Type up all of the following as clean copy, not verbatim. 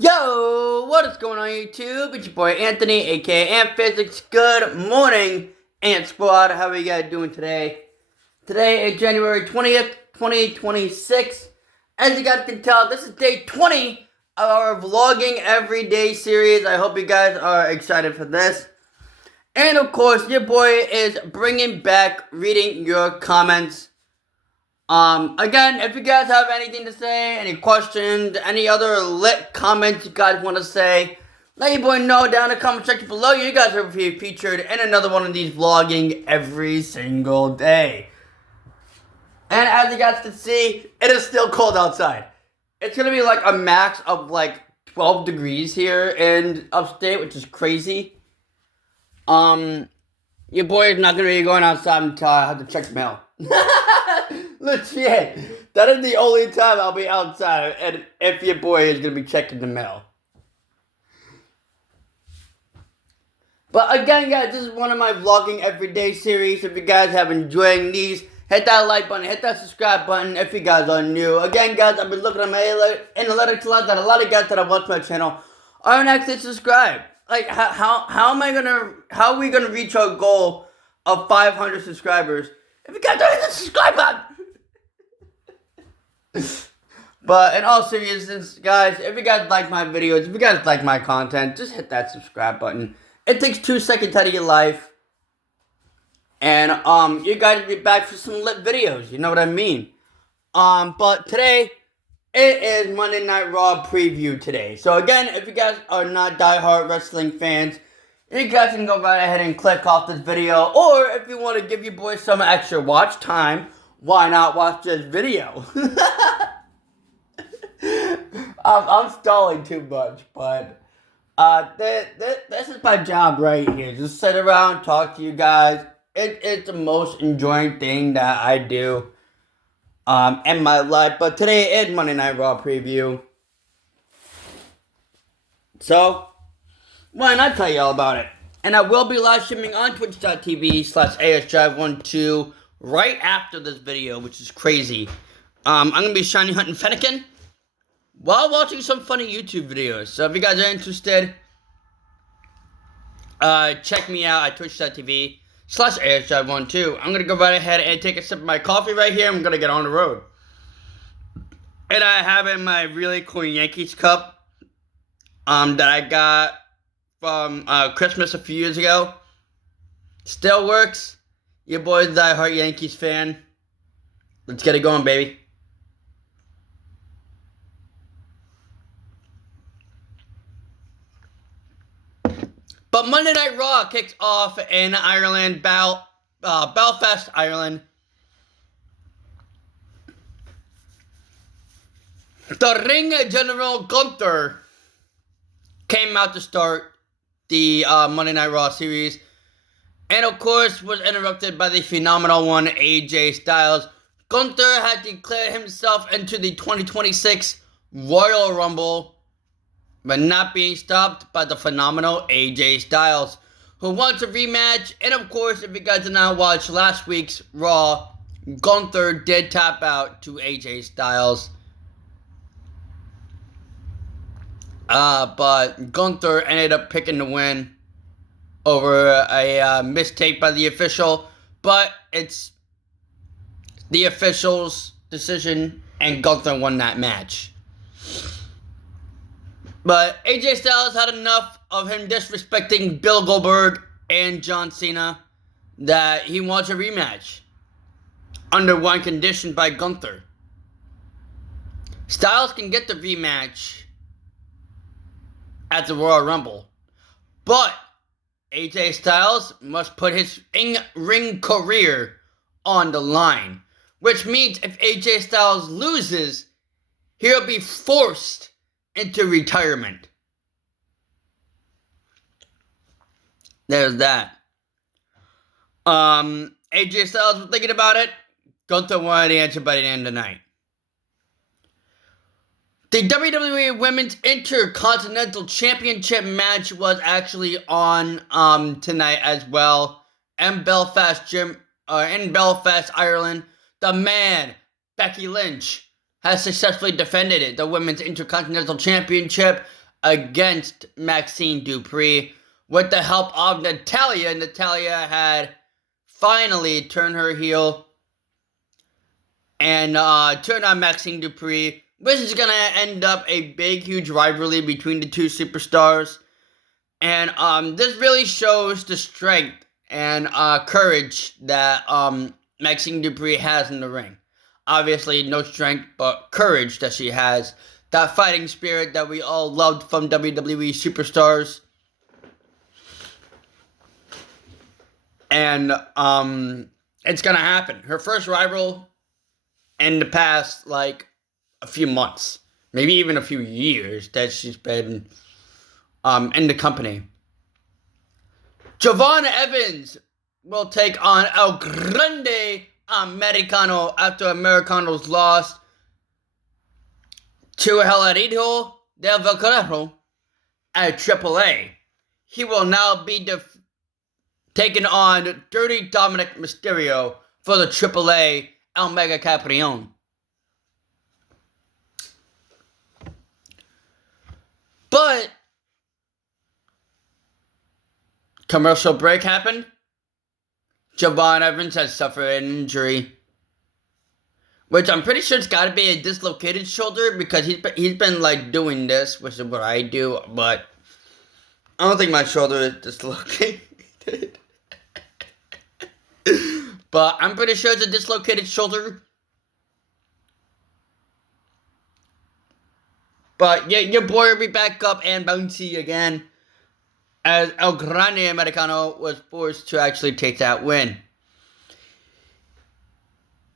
Yo, what is going on YouTube? It's your boy Anthony, aka Ant Physics. Good morning, Ant Squad. How are you guys doing today? Today is January 20th, 2026. As you guys can tell, this is day 20 of our vlogging everyday series. I hope you guys are excited for this. And of course, your boy is bringing back reading your comments. Again, if you guys have anything to say, any questions, any other lit comments you guys want to say, let your boy know down in the comment section below. You guys are featured in another one of these vlogging every single day. And as you guys can see, it is still cold outside. It's gonna be like a max of like 12 degrees here in upstate, which is crazy. Your boy is not gonna be going outside until I have to check the mail. Legit. That is the only time I'll be outside, and if your boy is gonna be checking the mail. But again, guys, this is one of my vlogging everyday series. If you guys have enjoying these, hit that like button, hit that subscribe button if you guys are new. Again, guys, I've been looking at my analytics a lot, that a lot of guys that have watched my channel aren't actually subscribed. Like, how are we gonna reach our goal of 500 subscribers if you guys don't hit the subscribe button? But in all seriousness, guys, if you guys like my videos, if you guys like my content, just hit that subscribe button. It takes 2 seconds out of your life. And you guys will be back for some lit videos, you know what I mean? But today, it is Monday Night Raw preview today. So again, if you guys are not diehard wrestling fans, you guys can go right ahead and click off this video. Or if you want to give your boy some extra watch time, why not watch this video? I'm stalling too much, but this is my job right here. Just sit around, talk to you guys. It's the most enjoying thing that I do in my life. But today is Monday Night Raw preview. So, why not tell you all about it? And I will be live streaming on twitch.tv/ASDrive12 right after this video, which is crazy. I'm going to be shiny hunting Fennekin while watching some funny YouTube videos. So if you guys are interested, check me out at twitch.tv/ASDrive12. I'm going to go right ahead and take a sip of my coffee right here. I'm going to get on the road. And I have in my really cool Yankees cup that I got from Christmas a few years ago. Still works. Your boy's a diehard Yankees fan. Let's get it going, baby. But Monday Night Raw kicks off in Ireland, Belfast, Ireland. The Ring General Gunther came out to start the Monday Night Raw series, and of course was interrupted by the phenomenal one, AJ Styles. Gunther had declared himself into the 2026 Royal Rumble, but not being stopped by the phenomenal AJ Styles, who wants a rematch. And of course, if you guys did not watch last week's Raw, Gunther did tap out to AJ Styles. But Gunther ended up picking the win over a mistake by the official. But it's the official's decision, and Gunther won that match. But AJ Styles had enough of him disrespecting Bill Goldberg and John Cena that he wants a rematch under one condition by Gunther. Styles can get the rematch at the Royal Rumble, but AJ Styles must put his in-ring career on the line, which means if AJ Styles loses, he'll be forced into retirement. There's that. AJ Styles was thinking about it. Gunther wanted the answer by the end of the night. The WWE Women's Intercontinental Championship match was actually on tonight as well in Belfast, Ireland. The man, Becky Lynch, has successfully defended the Women's Intercontinental Championship against Maxine Dupri with the help of Natalya. Natalya had finally turned her heel and turned on Maxine Dupri, which is going to end up a big, huge rivalry between the two superstars. And this really shows the strength and courage that Maxine Dupri has in the ring. Obviously, no strength, but courage that she has. That fighting spirit that we all loved from WWE superstars. And it's going to happen. Her first rival in the past, like, a few months. Maybe even a few years that she's been in the company. Javon Evans will take on El Grande Americano after Americano's loss to El Hijo del Vaquero at AAA. He will now be taking on Dirty Dominic Mysterio for the AAA El Mega Campeón. But commercial break happened. Javon Evans has suffered an injury, which I'm pretty sure it's got to be a dislocated shoulder because he's been like doing this, which is what I do, but I don't think my shoulder is dislocated. But I'm pretty sure it's a dislocated shoulder. But yeah, your boy will be back up and bouncy again, as El Grande Americano was forced to actually take that win.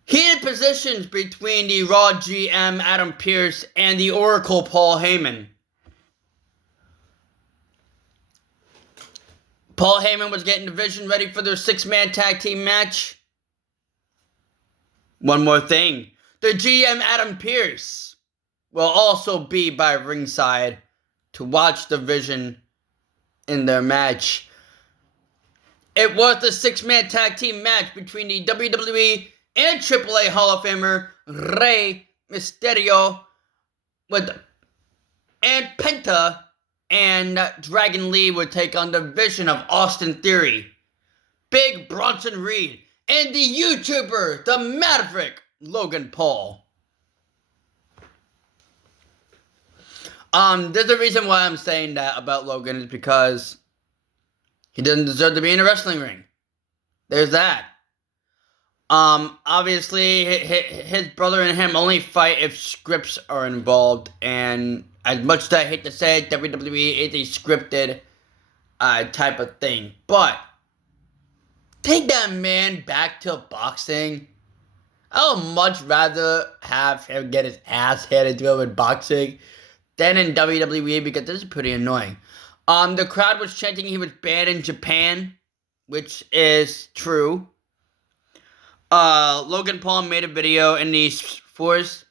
Heated positions between the Raw GM Adam Pearce and the Oracle Paul Heyman. Paul Heyman was getting the Vision ready for their 6-man tag team match. One more thing. The GM Adam Pearce will also be by ringside to watch the Vision in their match. It was the 6-man tag team match between the WWE and AAA Hall of Famer Rey Mysterio and Penta and Dragon Lee would take on the Vision of Austin Theory, Big Bronson Reed, and the YouTuber, the Maverick, Logan Paul. There's a reason why I'm saying that about Logan is because he doesn't deserve to be in a wrestling ring. There's that. Obviously, his brother and him only fight if scripts are involved, and as much as I hate to say it, WWE is a scripted type of thing. But take that man back to boxing. I would much rather have him get his ass handed to him in boxing than in WWE because this is pretty annoying. The crowd was chanting he was banned in Japan, which is true. Logan Paul made a video in these force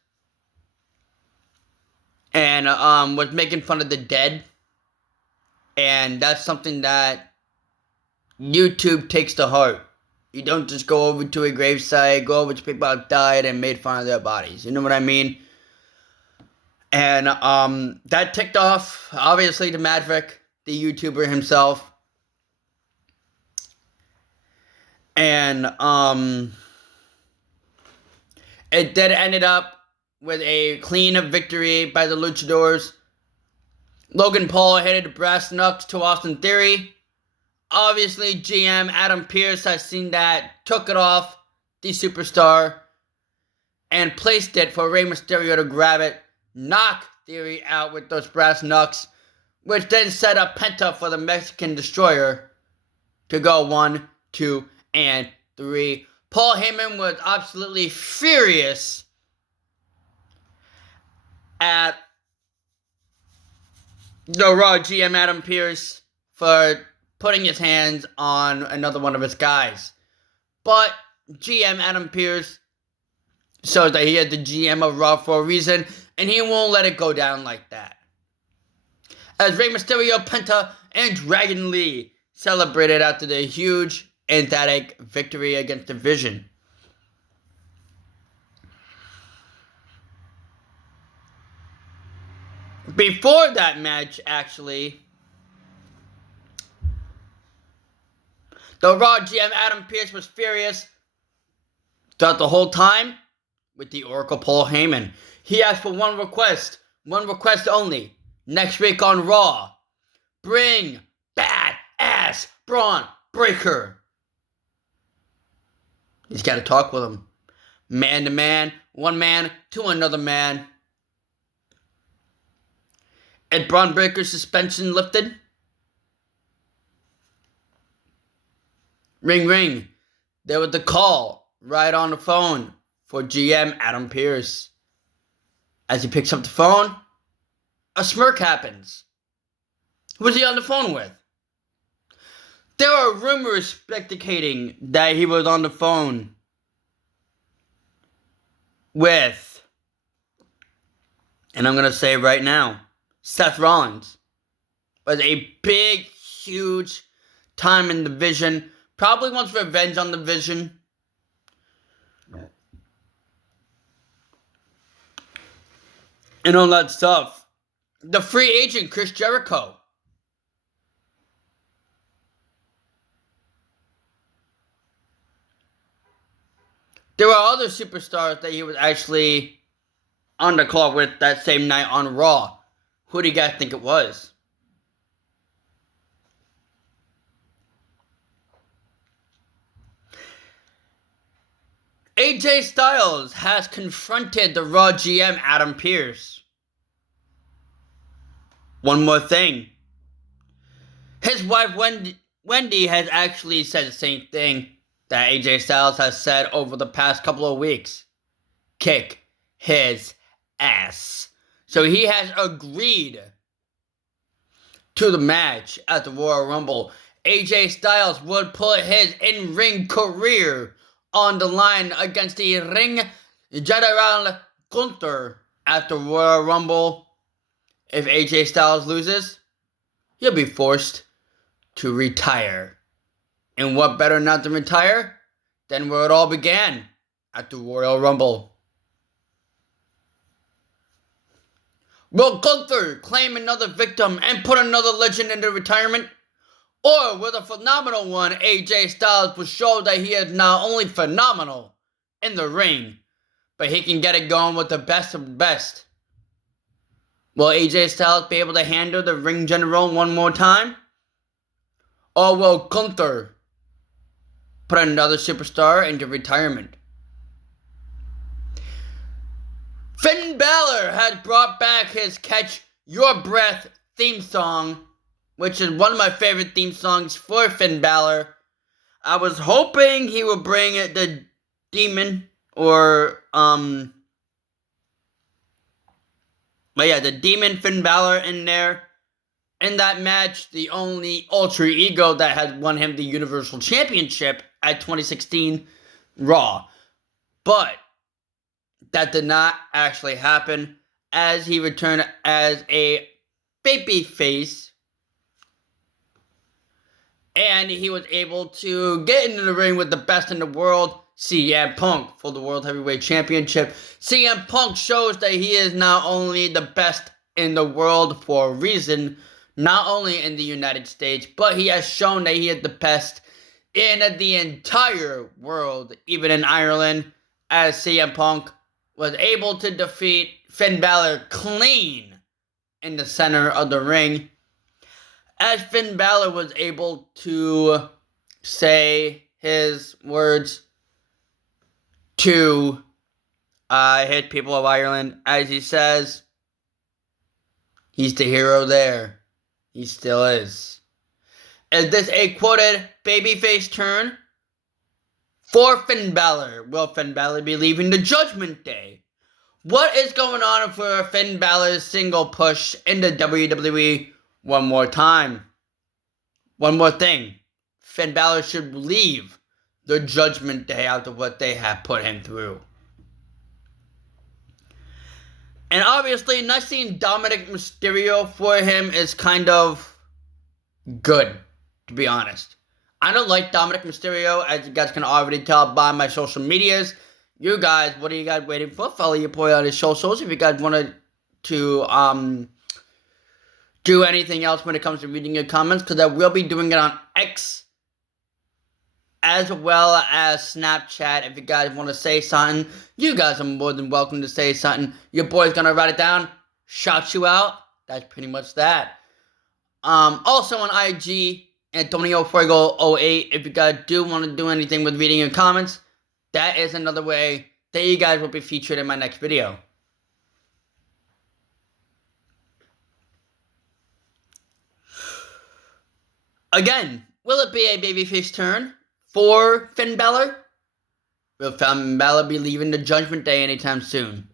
and was making fun of the dead. And that's something that YouTube takes to heart. You don't just go over to a gravesite, go over to people that died and made fun of their bodies. You know what I mean? And that ticked off, obviously, the Maverick, the YouTuber himself. And it then ended up with a clean victory by the Luchadors. Logan Paul headed the brass knucks to Austin Theory. Obviously, GM Adam Pearce has seen that, took it off the superstar, and placed it for Rey Mysterio to grab it, knock Theory out with those brass knucks, which then set up Penta for the Mexican Destroyer to go 1, 2, and 3. Paul Heyman was absolutely furious at the Raw GM Adam Pearce for putting his hands on another one of his guys. But GM Adam Pearce shows that he is the GM of Raw for a reason, and he won't let it go down like that. As Rey Mysterio, Penta, and Dragon Lee celebrated after the huge emphatic victory against the Vision. Before that match, actually, the Raw GM Adam Pearce was furious throughout the whole time with the Oracle Paul Heyman. He asked for one request only. Next week on Raw, bring badass Braun Breaker. He's got to talk with him. Man to man, one man to another man. Is Braun Breaker's suspension lifted? Ring, ring. There was the call right on the phone for GM Adam Pearce. As he picks up the phone, a smirk happens. Who is he on the phone with? There are rumors speculating that he was on the phone with, and I'm going to say right now, Seth Rollins. Was a big, huge time in the Vision. Probably wants revenge on the Vision. And all that stuff. The free agent, Chris Jericho. There were other superstars that he was actually on the call with that same night on Raw. Who do you guys think it was? AJ Styles has confronted the Raw GM Adam Pearce. One more thing. His wife Wendy has actually said the same thing that AJ Styles has said over the past couple of weeks. Kick his ass. So he has agreed to the match at the Royal Rumble. AJ Styles would put his in-ring career on the line against the Ring General Gunther at the Royal Rumble. If AJ Styles loses, he'll be forced to retire. And what better not to retire than where it all began, at the Royal Rumble. Will Gunther claim another victim and put another legend into retirement? Or with a phenomenal one, AJ Styles will show that he is not only phenomenal in the ring, but he can get it going with the best of the best. Will AJ Styles be able to handle the ring general one more time? Or will Gunther put another superstar into retirement? Finn Balor has brought back his Catch Your Breath theme song, which is one of my favorite theme songs for Finn Balor. I was hoping he would bring the Demon, the Demon Finn Balor in there. In that match, the only alter ego that had won him the Universal Championship at 2016 Raw. But that did not actually happen, as he returned as a babyface. And he was able to get into the ring with the best in the world, CM Punk, for the World Heavyweight Championship. CM Punk shows that he is not only the best in the world for a reason, not only in the United States, but he has shown that he is the best in the entire world, even in Ireland, as CM Punk was able to defeat Finn Balor clean in the center of the ring. As Finn Balor was able to say his words to his people of Ireland, as he says, he's the hero there. He still is. Is this a quoted babyface turn for Finn Balor? Will Finn Balor be leaving the Judgment Day? What is going on for Finn Balor's single push in the WWE? One more time. One more thing. Finn Balor should leave the Judgment Day after what they have put him through. And obviously, not seeing Dominic Mysterio for him is kind of good, to be honest. I don't like Dominic Mysterio, as you guys can already tell by my social medias. You guys, what are you guys waiting for? Follow your boy on his socials if you guys wanted to do anything else when it comes to reading your comments, because I will be doing it on X as well as Snapchat. If you guys want to say something, you guys are more than welcome to say something. Your boy's gonna write it down, shout you out. That's pretty much that. Also on IG, Antonio Fuego 08. If you guys do want to do anything with reading your comments, that is another way that you guys will be featured in my next video. Again, will it be a babyface turn for Finn Balor? Will Finn Balor be leaving the Judgment Day anytime soon?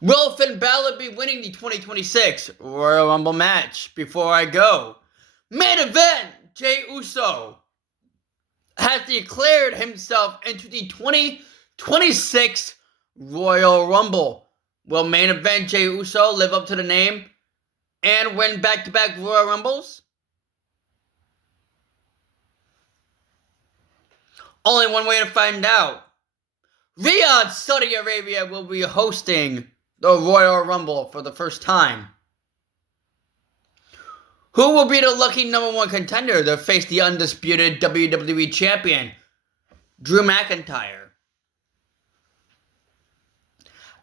Will Finn Balor be winning the 2026 Royal Rumble match? Before I go, main event, Jey Uso has declared himself into the 2026 Royal Rumble. Will main event Jey Uso live up to the name and win back-to-back Royal Rumbles? Only one way to find out. Riyadh, Saudi Arabia will be hosting the Royal Rumble for the first time. Who will be the lucky #1 contender to face the undisputed WWE Champion, Drew McIntyre?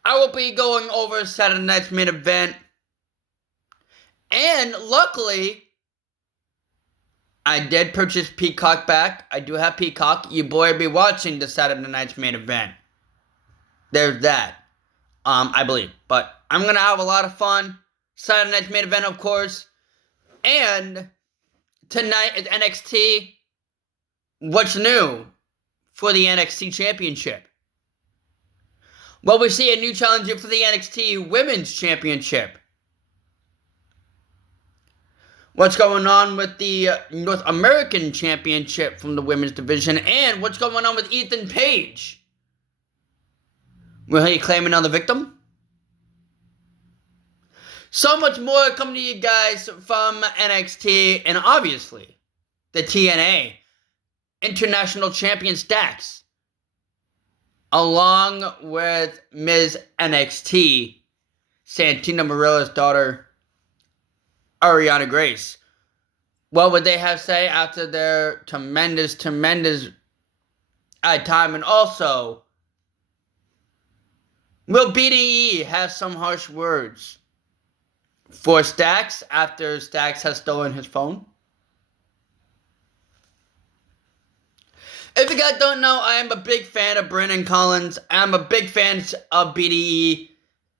I will be going over Saturday night's main event. And luckily, I did purchase Peacock back. I do have Peacock. Your boy will be watching the Saturday night's main event. There's that. I believe. But I'm going to have a lot of fun. Saturday night's main event, of course. And tonight is NXT. What's new for the NXT Championship? Well, we see a new challenger for the NXT Women's Championship. What's going on with the North American Championship from the women's division? And what's going on with Ethan Page? Will he claim another victim? So much more coming to you guys from NXT, and obviously the TNA International Champion Stacks, along with Ms. NXT, Santina Marilla's daughter, Ariana Grace. What would they have to say after their tremendous time? And also, will BDE have some harsh words for Stacks after Stacks has stolen his phone? If you guys don't know, I am a big fan of Brandon Collins. I'm a big fan of BDE.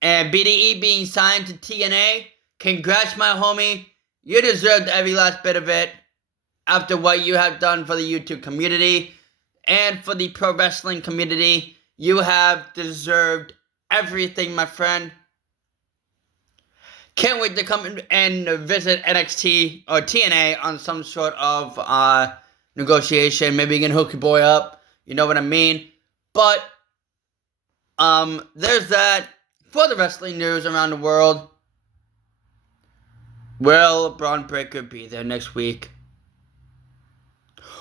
And BDE being signed to TNA, congrats, my homie. You deserved every last bit of it after what you have done for the YouTube community and for the pro wrestling community. You have deserved everything, my friend. Can't wait to come and visit NXT or TNA on some sort of negotiation. Maybe you can hook your boy up. You know what I mean? But there's that. For the wrestling news around the world, will Braun Breaker be there next week?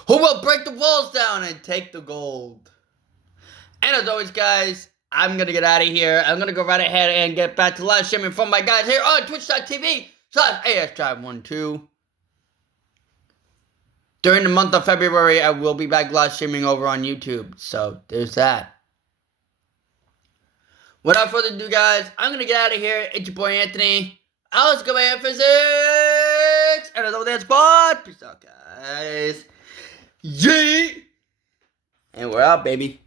Who will break the walls down and take the gold? And as always, guys, I'm going to get out of here. I'm going to go right ahead and get back to live streaming from my guys here on twitch.tv/ASDrive12. During the month of February, I will be back live streaming over on YouTube. So, there's that. Without further ado, guys, I'm going to get out of here. It's your boy, Anthony. I was going to physics. And as always, that's squad. Peace out, guys. Yee! And we're out, baby.